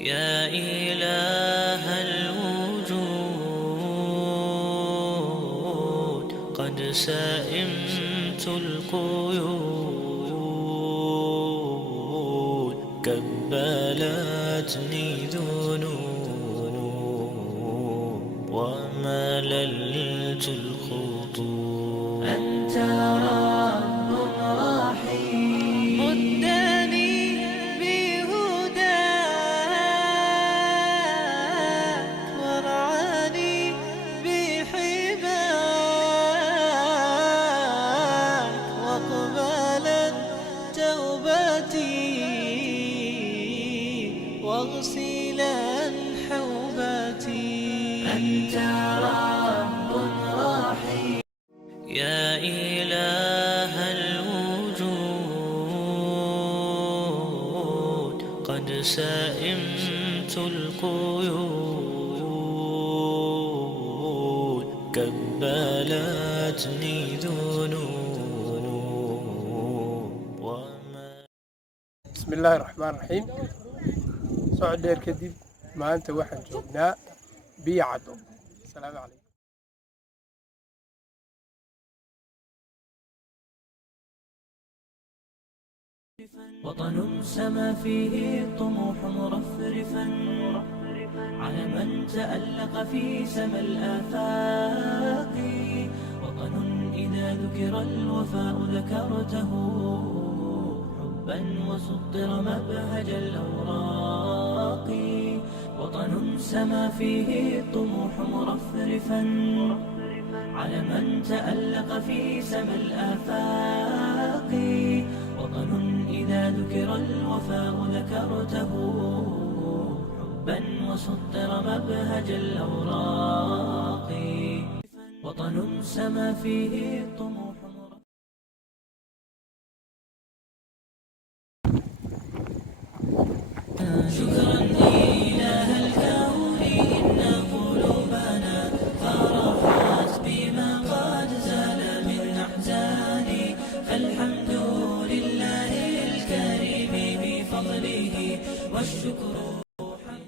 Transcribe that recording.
يا إله الوجود قد سئمت القيود كبلتني ذنوب ومللت الخطوب. أنت رب رحيم مدني بهداك وارعاني بحماك واقبلا توبتي واغسلا حوبتي. أنت رب رحيم يا إله الوجود قد سئمت القيود كبلتني ذنوب بسم الله الرحمن الرحيم. socod dheer kadib maanta waxaan joognaa biyo caddo. Assalaamu calaykum. وطن سما فيه الطموح مرفرفا على من تألق في سما الآفاق. وطن إذا ذكر الوفاء ذكرته حبا وسطر مبهج الأوراق. وطن سما فيه الطموح مرفرفا على من تألق في سما الآفاق. وطن إذا ذكر الوفاء ذكرته حبا وسطر مبهج الأوراق. وطن سما فيه الطموح. شكرا إله الكون إن قلوبنا فرحت بما قد زال من أحزاني. فالحمد لله الكريم بفضله والشكر